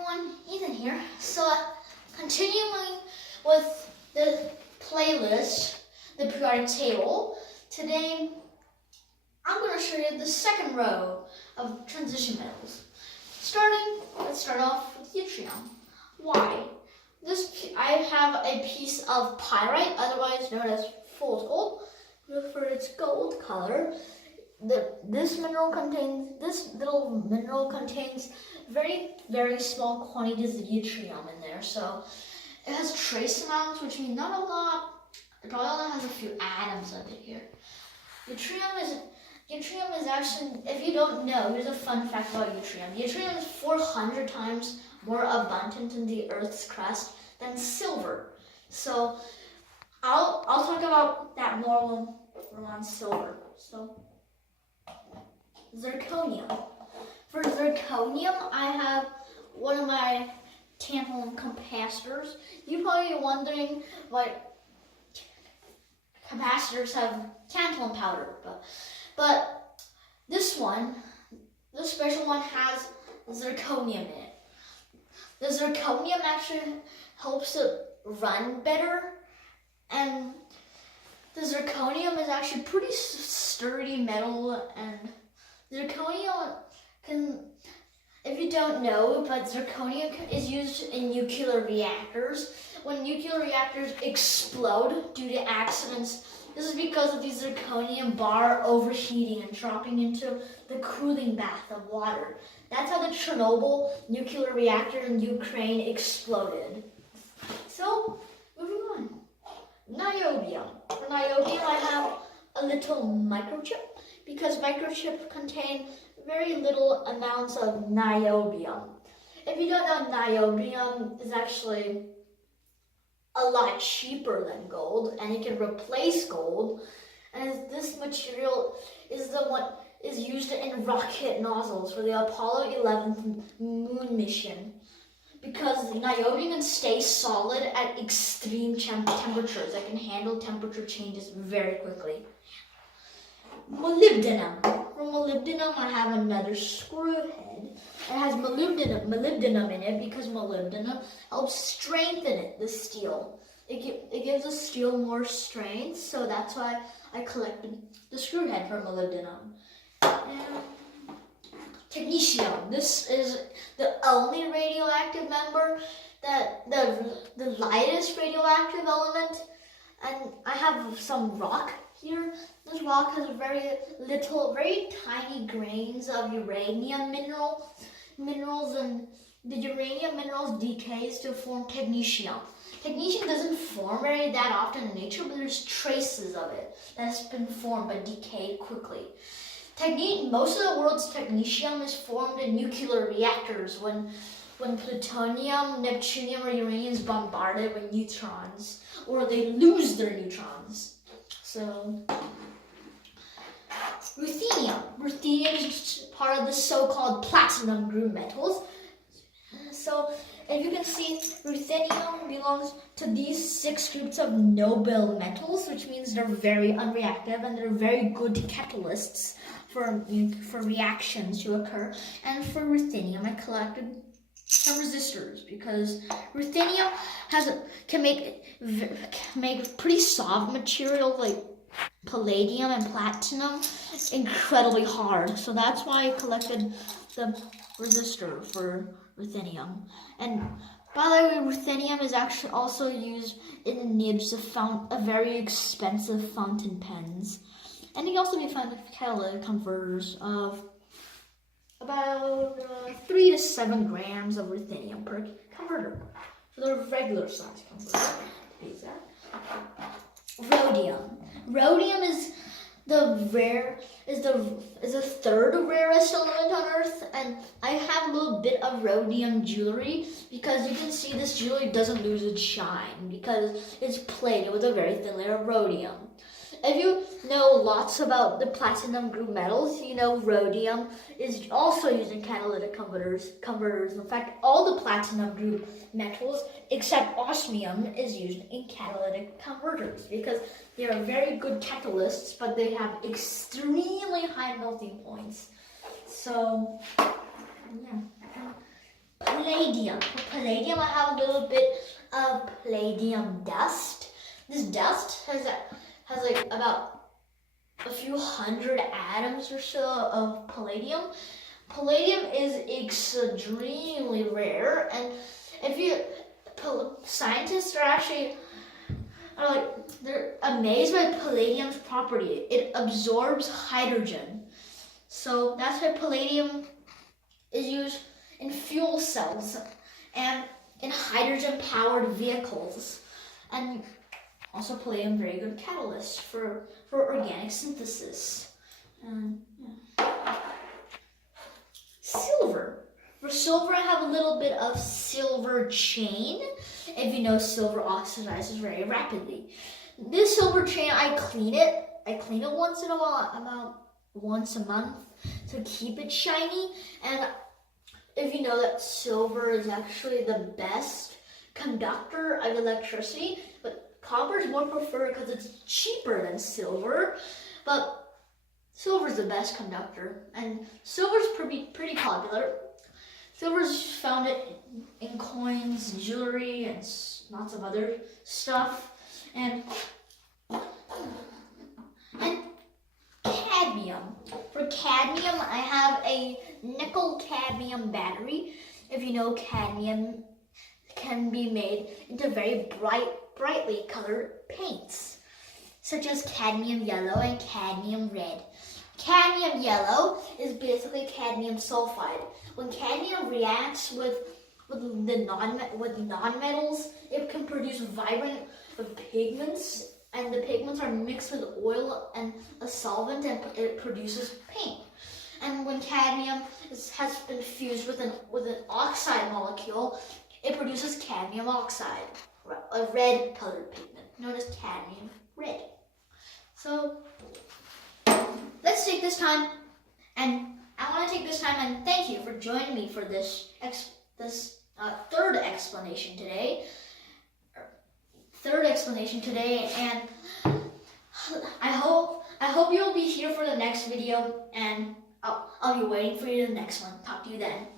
Everyone, Ethan here. So, continuing with the playlist, the periodic table, today I'm going to show you the second row of transition metals. Let's start off with yttrium. Why? I have a piece of pyrite, otherwise known as fool's gold, for its gold color. This little mineral contains very, very small quantities of yttrium in there. So it has trace amounts, which means not a lot. It probably only has a few atoms of it here. Yttrium is actually, if you don't know, here's a fun fact about yttrium. Yttrium is 400 times more abundant in the Earth's crust than silver. So I'll talk about that more when we're on silver. So zirconium. For zirconium, I have one of my tantalum capacitors. You're probably wondering why capacitors have tantalum powder, but this special one has zirconium in it. The zirconium actually helps it run better, and the zirconium is actually pretty sturdy metal, and zirconium if you don't know, but zirconium is used in nuclear reactors. When nuclear reactors explode due to accidents, this is because of the zirconium bar overheating and dropping into the cooling bath of water. That's how the Chernobyl nuclear reactor in Ukraine exploded. So, moving on. Niobium. For niobium, I have a little microchip, because microchips contain very little amounts of niobium. If you don't know, niobium is actually a lot cheaper than gold, and it can replace gold. And this material is used in rocket nozzles for the Apollo 11 moon mission, because niobium can stay solid at extreme temperatures. It can handle temperature changes very quickly. Molybdenum. For molybdenum, I have another screw head. It has molybdenum in it because molybdenum helps strengthen the steel. It gives the steel more strength, so that's why I collected the screw head for molybdenum. And technetium. This is the only radioactive member, that the lightest radioactive element, and I have some rock here. This rock has very tiny grains of uranium minerals, and the uranium minerals decays to form technetium. Technetium doesn't form that often in nature, but there's traces of it that's been formed but decayed quickly. Most of the world's technetium is formed in nuclear reactors when plutonium, neptunium, or uranium is bombarded with neutrons, or they lose their neutrons. So, ruthenium. Ruthenium is part of the so-called platinum group metals. So, if you can see, ruthenium belongs to these 6 groups of noble metals, which means they're very unreactive and they're very good catalysts for reactions to occur. And for ruthenium, I collected some resistors, because ruthenium can make pretty soft material like palladium and platinum incredibly hard. So that's why I collected the resistor for ruthenium. And by the way, ruthenium is actually also used in the nibs of very expensive fountain pens. And it can also be found in catalytic converters of about 3 to 7 grams of ruthenium per converter. So they're regular size converter. Rhodium. Rhodium is the third rarest element on Earth, and I have a little bit of rhodium jewelry, because you can see this jewelry doesn't lose its shine because it's plated with a very thin layer of rhodium. If you know lots about the platinum group metals, you know rhodium is also used in catalytic converters. In fact, all the platinum group metals except osmium is used in catalytic converters, because they are very good catalysts, but they have extremely high melting points. So, yeah. palladium. For palladium, I have a little bit of palladium dust. This dust has like about a few hundred atoms or so of palladium. Palladium is extremely rare, and scientists they're amazed by palladium's property. It absorbs hydrogen, so that's why palladium is used in fuel cells and in hydrogen-powered vehicles, and also palladium very good catalyst for organic synthesis. Silver. For silver, I have a little bit of silver chain. If you know, silver oxidizes very rapidly. This silver chain, I clean it. I clean it once in a while, about once a month, to keep it shiny. And if you know that silver is actually the best conductor of electricity, but copper is more preferred because it's cheaper than silver. But silver is the best conductor, and silver is pretty popular. Silver is found in coins, jewelry, and lots of other stuff. And cadmium. For cadmium, I have a nickel-cadmium battery. If you know, cadmium can be made into very brightly colored paints, such as cadmium yellow and cadmium red. Cadmium yellow is basically cadmium sulfide. When cadmium reacts with non-metals, it can produce vibrant pigments, and the pigments are mixed with oil and a solvent, and it produces paint. And when cadmium has been fused with an oxide molecule, it produces cadmium oxide, a red colored pigment known as cadmium red. So let's take this time, and I want to take this time and thank you for joining me for this third explanation today. And I hope you'll be here for the next video, and I'll be waiting for you in the next one. Talk to you then.